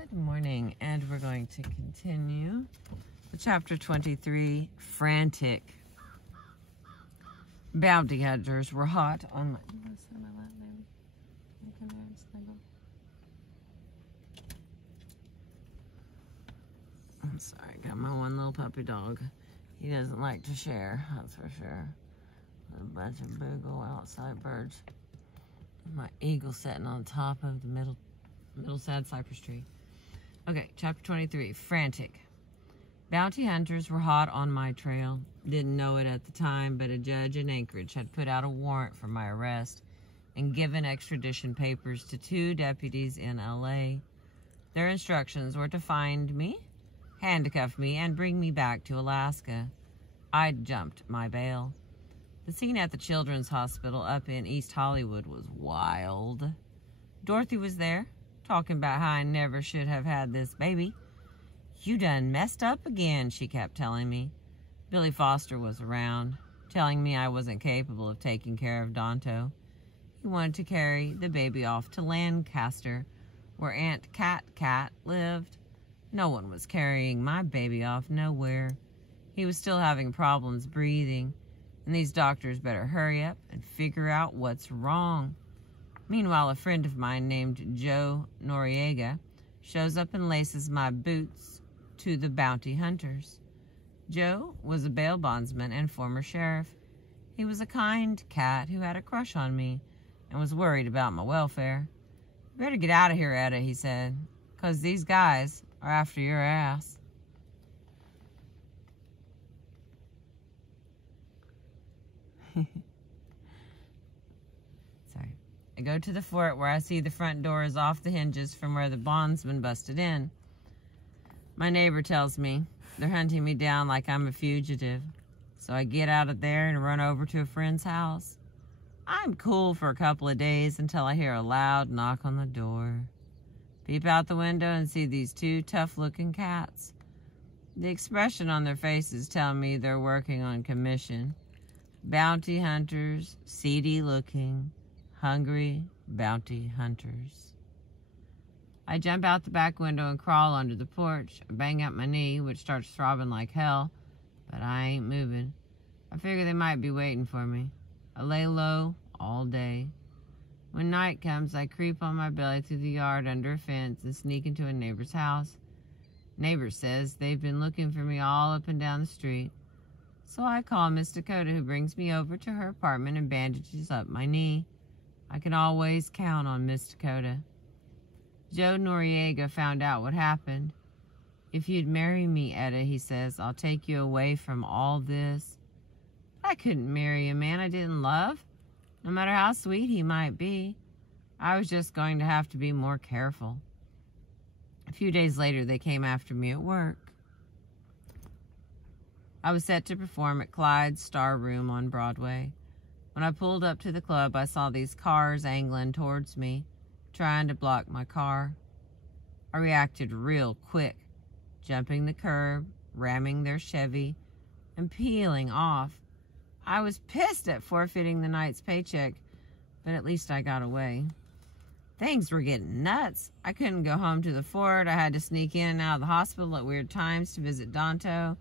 Good morning, and we're going to continue with chapter 23, Frantic. Bounty hunters were hot on my... You want to sit on my lap, baby? You come here and snuggle. I'm sorry, I got my one little puppy dog. He doesn't like to share, that's for sure. A bunch of boogle outside birds. My eagle sitting on top of the middle sad cypress tree. Okay, chapter 23, Frantic. Bounty hunters were hot on my trail. Didn't know it at the time, but a judge in Anchorage had put out a warrant for my arrest and given extradition papers to 2 deputies in LA. Their instructions were to find me, handcuff me, and bring me back to Alaska. I'd jumped my bail. The scene at the Children's Hospital up in East Hollywood was wild. Dorothy was there, talking about how I never should have had this baby. You done messed up again, she kept telling me. Billy Foster was around, telling me I wasn't capable of taking care of Donto. He wanted to carry the baby off to Lancaster, where Aunt Cat lived. No one was carrying my baby off nowhere. He was still having problems breathing, and these doctors better hurry up and figure out what's wrong. Meanwhile, a friend of mine named Joe Noriega shows up and laces my boots to the bounty hunters. Joe was a bail bondsman and former sheriff. He was a kind cat who had a crush on me and was worried about my welfare. You better get out of here, Etta, he said, 'cause these guys are after your ass. Sorry. I go to the fort where I see the front door is off the hinges from where the bondsman busted in. My neighbor tells me they're hunting me down like I'm a fugitive. So I get out of there and run over to a friend's house. I'm cool for a couple of days until I hear a loud knock on the door. Peep out the window and see these 2 tough-looking cats. The expression on their faces tell me they're working on commission. Bounty hunters, seedy-looking, hungry bounty hunters. I jump out the back window and crawl under the porch. I bang up my knee, which starts throbbing like hell, but I ain't moving. I figure they might be waiting for me. I lay low all day. When night comes, I creep on my belly through the yard under a fence and sneak into a neighbor's house. Neighbor says they've been looking for me all up and down the street. So I call Miss Dakota, who brings me over to her apartment and bandages up my knee. I can always count on Miss Dakota. Joe Noriega found out what happened. If you'd marry me, Etta, he says, I'll take you away from all this. I couldn't marry a man I didn't love, no matter how sweet he might be. I was just going to have to be more careful. A few days later, they came after me at work. I was set to perform at Clyde's Star Room on Broadway. When I pulled up to the club, I saw these cars angling towards me, trying to block my car. I reacted real quick, jumping the curb, ramming their Chevy, and peeling off. I was pissed at forfeiting the night's paycheck, but at least I got away. Things were getting nuts. I couldn't go home to the fort. I had to sneak in and out of the hospital at weird times to visit Donto.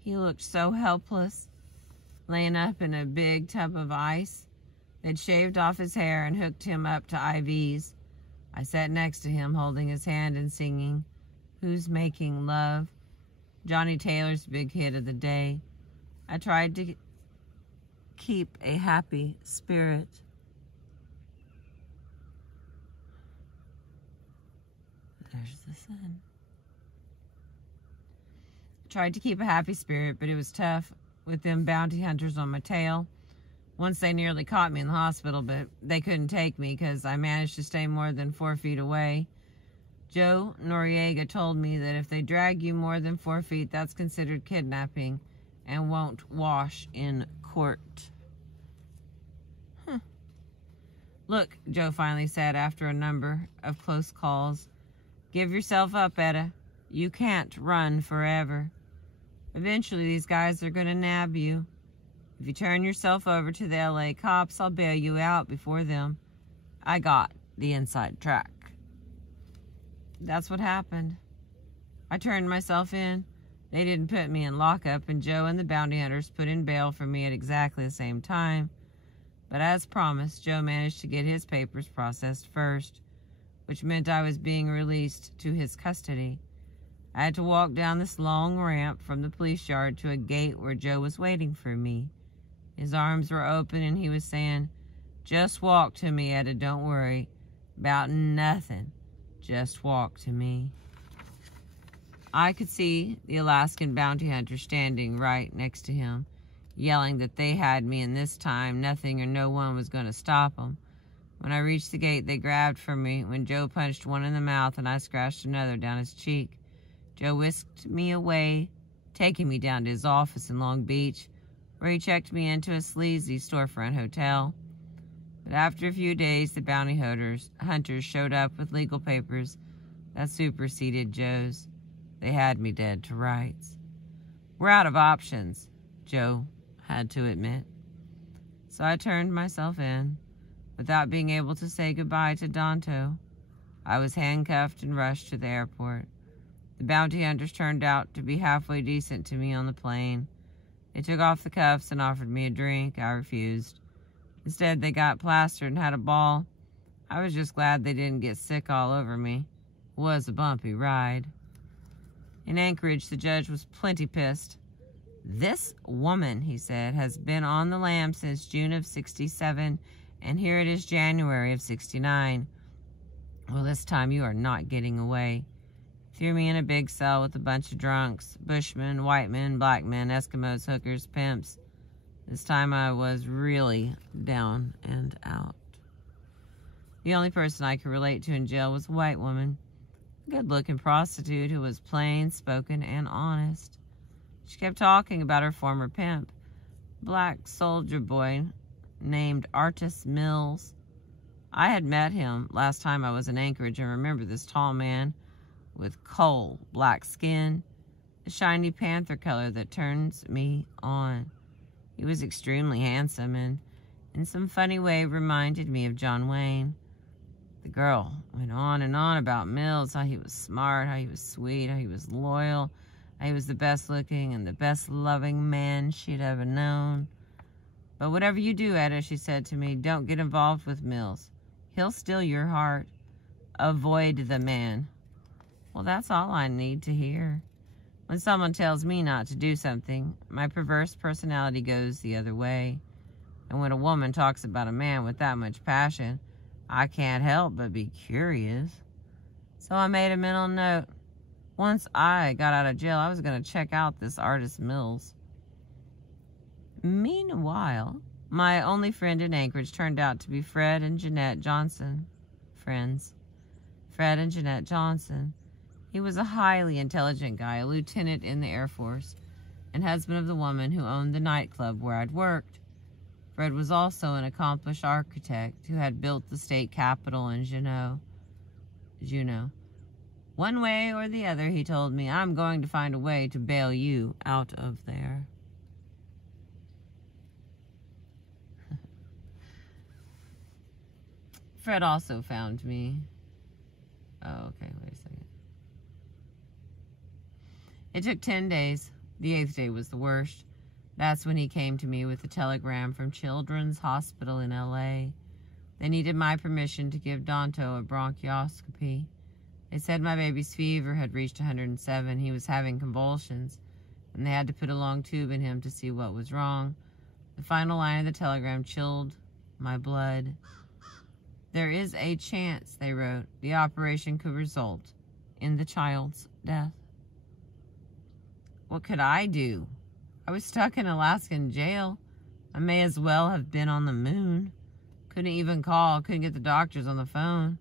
He looked so helpless, laying up in a big tub of ice. They'd shaved off his hair and hooked him up to IVs. I sat next to him, holding his hand and singing, Who's Making Love? Johnny Taylor's big hit of the day. I tried to keep a happy spirit. There's the sun. Tried to keep a happy spirit, but it was tough with them bounty hunters on my tail. Once they nearly caught me in the hospital, but they couldn't take me because I managed to stay more than 4 feet away. Joe Noriega told me that if they drag you more than 4 feet, that's considered kidnapping and won't wash in court. Look, Joe finally said after a number of close calls, give yourself up, Etta. You can't run forever. Eventually, these guys are going to nab you. If you turn yourself over to the LA cops, I'll bail you out before them. I got the inside track. That's what happened. I turned myself in. They didn't put me in lockup, and Joe and the bounty hunters put in bail for me at exactly the same time. But as promised, Joe managed to get his papers processed first, which meant I was being released to his custody. I had to walk down this long ramp from the police yard to a gate where Joe was waiting for me. His arms were open and he was saying, "Just walk to me, Etta, don't worry about nothing. Just walk to me." I could see the Alaskan bounty hunter standing right next to him, yelling that they had me and this time nothing or no one was going to stop them. When I reached the gate, they grabbed for me when Joe punched one in the mouth and I scratched another down his cheek. Joe whisked me away, taking me down to his office in Long Beach, where he checked me into a sleazy storefront hotel. But after a few days, the bounty hunters showed up with legal papers that superseded Joe's. They had me dead to rights. "We're out of options," Joe had to admit. So I turned myself in, without being able to say goodbye to Danto. I was handcuffed and rushed to the airport. The bounty hunters turned out to be halfway decent to me on the plane. They took off the cuffs and offered me a drink. I refused. Instead, they got plastered and had a ball. I was just glad they didn't get sick all over me. It was a bumpy ride. In Anchorage, the judge was plenty pissed. "This woman," he said, "has been on the lam since June of '67, and here it is January of '69. Well, this time you are not getting away." Threw me in a big cell with a bunch of drunks, bushmen, white men, black men, Eskimos, hookers, pimps. This time I was really down and out. The only person I could relate to in jail was a white woman, a good-looking prostitute who was plain-spoken and honest. She kept talking about her former pimp, a black soldier boy named Artis Mills. I had met him last time I was in Anchorage and remember this tall man with coal black skin, a shiny panther color that turns me on. He was extremely handsome and in some funny way reminded me of John Wayne. The girl went on and on about Mills, how he was smart, how he was sweet, how he was loyal, how he was the best looking and the best loving man she'd ever known. "But whatever you do, Etta," she said to me, "don't get involved with Mills. He'll steal your heart. Avoid the man." Well, that's all I need to hear. When someone tells me not to do something, my perverse personality goes the other way. And when a woman talks about a man with that much passion, I can't help but be curious. So I made a mental note. Once I got out of jail, I was going to check out this Artis Mills. Meanwhile, my only friend in Anchorage turned out to be Fred and Jeanette Johnson. Friends. Fred and Jeanette Johnson. He was a highly intelligent guy, a lieutenant in the Air Force, and husband of the woman who owned the nightclub where I'd worked. Fred was also an accomplished architect who had built the state capitol in Juneau. "One way or the other," he told me, "I'm going to find a way to bail you out of there." Fred also found me. Oh, okay, wait a second. It took 10 days. The 8th day was the worst. That's when he came to me with a telegram from Children's Hospital in L.A. They needed my permission to give Danto a bronchoscopy. They said my baby's fever had reached 107. He was having convulsions, and they had to put a long tube in him to see what was wrong. The final line of the telegram chilled my blood. "There is a chance," they wrote, "the operation could result in the child's death." What could I do? I was stuck in Alaskan jail. I may as well have been on the moon. Couldn't even call, couldn't get the doctors on the phone.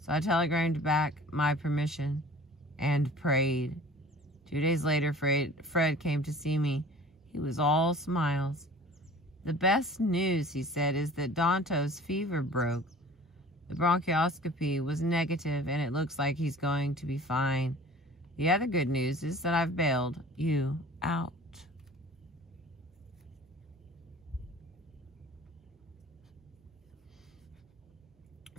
So I telegrammed back my permission and prayed. 2 days later, Fred came to see me. He was all smiles. "The best news," he said, "is that Danto's fever broke. The bronchoscopy was negative, and it looks like he's going to be fine. The other good news is that I've bailed you out."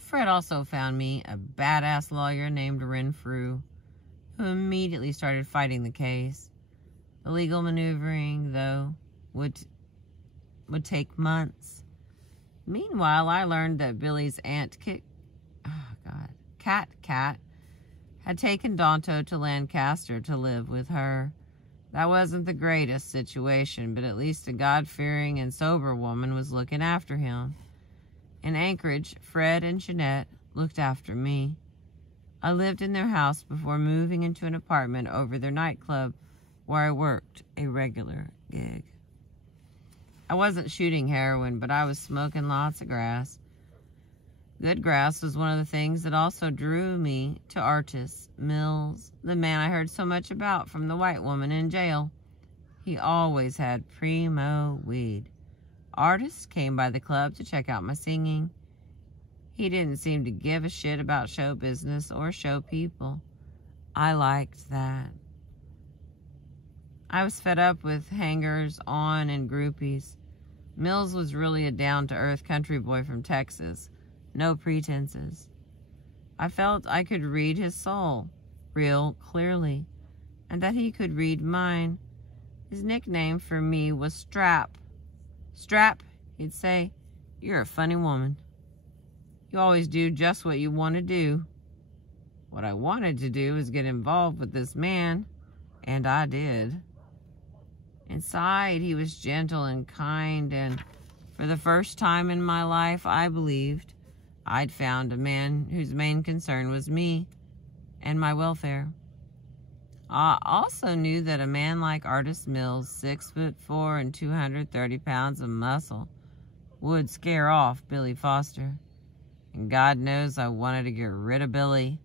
Fred also found me a badass lawyer named Renfrew, who immediately started fighting the case. The legal maneuvering, though, would take months. Meanwhile, I learned that Billy's aunt Cat had taken Donto to Lancaster to live with her. That wasn't the greatest situation, but at least a God-fearing and sober woman was looking after him. In Anchorage, Fred and Jeanette looked after me. I lived in their house before moving into an apartment over their nightclub where I worked a regular gig. I wasn't shooting heroin, but I was smoking lots of grass. Good grass was one of the things that also drew me to Artis Mills, the man I heard so much about from the white woman in jail. He always had primo weed. Artists came by the club to check out my singing. He didn't seem to give a shit about show business or show people. I liked that. I was fed up with hangers-on and groupies. Mills was really a down-to-earth country boy from Texas. No pretenses. I felt I could read his soul real clearly, and that he could read mine. His nickname for me was Strap. Strap, he'd say, you're a funny woman. You always do just what you want to do. What I wanted to do was get involved with this man, and I did. Inside, he was gentle and kind, and for the first time in my life, I believed I'd found a man whose main concern was me and my welfare. I also knew that a man like Artis Mills, 6'4" and 230 pounds of muscle, would scare off Billy Foster. And God knows I wanted to get rid of Billy.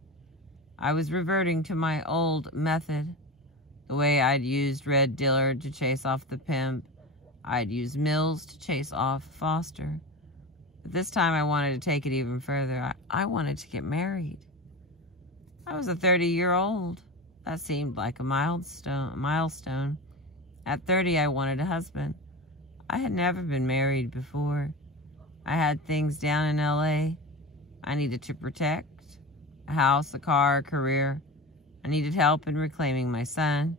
I was reverting to my old method. The way I'd used Red Dillard to chase off the pimp, I'd used Mills to chase off Foster. But this time I wanted to take it even further. I wanted to get married. I was a 30-year-old. That seemed like a milestone. At 30, I wanted a husband. I had never been married before. I had things down in L.A. I needed to protect. A house, a car, a career. I needed help in reclaiming my son.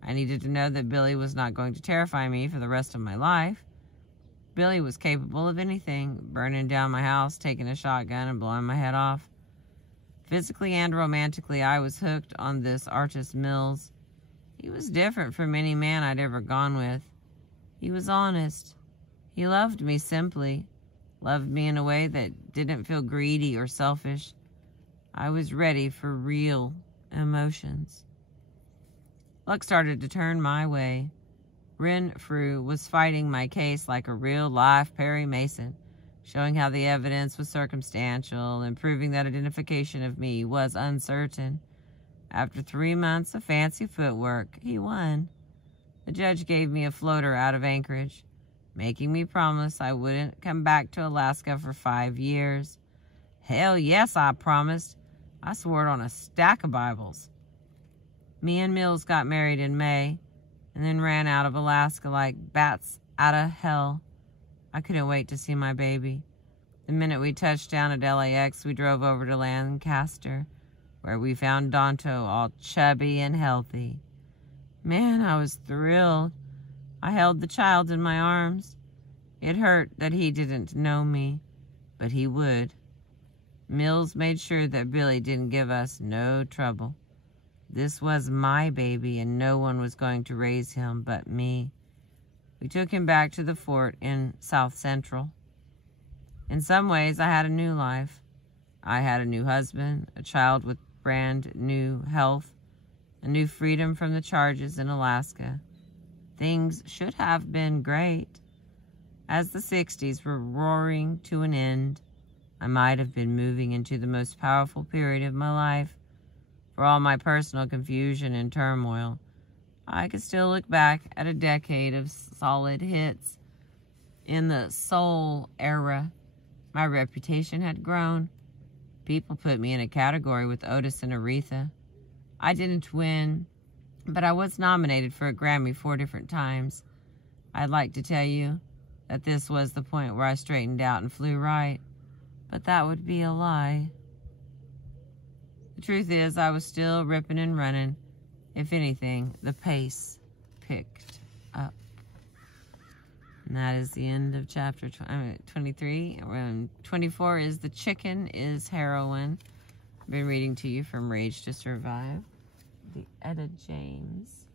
I needed to know that Billy was not going to terrify me for the rest of my life. Billy was capable of anything, burning down my house, taking a shotgun, and blowing my head off. Physically and romantically, I was hooked on this Artis Mills. He was different from any man I'd ever gone with. He was honest. He loved me simply, loved me in a way that didn't feel greedy or selfish. I was ready for real emotions. Luck started to turn my way. Renfrew was fighting my case like a real-life Perry Mason, showing how the evidence was circumstantial and proving that identification of me was uncertain. After 3 months of fancy footwork, he won. The judge gave me a floater out of Anchorage, making me promise I wouldn't come back to Alaska for 5 years. Hell yes, I promised. I swore it on a stack of Bibles. Me and Mills got married in May, and then ran out of Alaska like bats out of hell. I couldn't wait to see my baby. The minute we touched down at LAX, we drove over to Lancaster, where we found Donto all chubby and healthy. Man, I was thrilled. I held the child in my arms. It hurt that he didn't know me, but he would. Mills made sure that Billy didn't give us no trouble. This was my baby, and no one was going to raise him but me. We took him back to the fort in South Central. In some ways, I had a new life. I had a new husband, a child with brand new health, a new freedom from the charges in Alaska. Things should have been great. As the 60s were roaring to an end, I might have been moving into the most powerful period of my life. For all my personal confusion and turmoil, I could still look back at a decade of solid hits. In the soul era, my reputation had grown. People put me in a category with Otis and Aretha. I didn't win, but I was nominated for a Grammy 4 different times. I'd like to tell you that this was the point where I straightened out and flew right. but that would be a lie. The truth is, I was still ripping and running. If anything, the pace picked up. And that is the end of chapter 23. 24 is The Chicken is Heroin. I've been reading to you from Rage to Survive. The Etta James.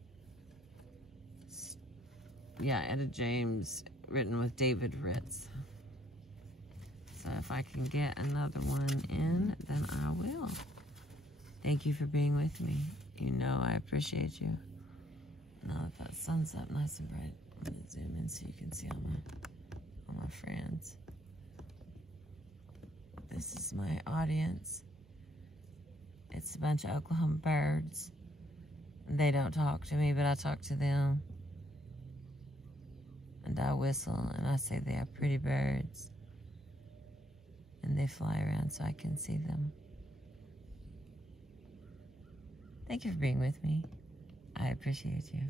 Yeah, Etta James, written with David Ritz. So if I can get another one in, then I will. Thank you for being with me. You know I appreciate you. Now that that sun's up nice and bright, I'm going to zoom in so you can see all my friends. This is my audience. It's a bunch of Oklahoma birds. They don't talk to me, but I talk to them. And I whistle, and I say they are pretty birds. And they fly around so I can see them. Thank you for being with me. I appreciate you.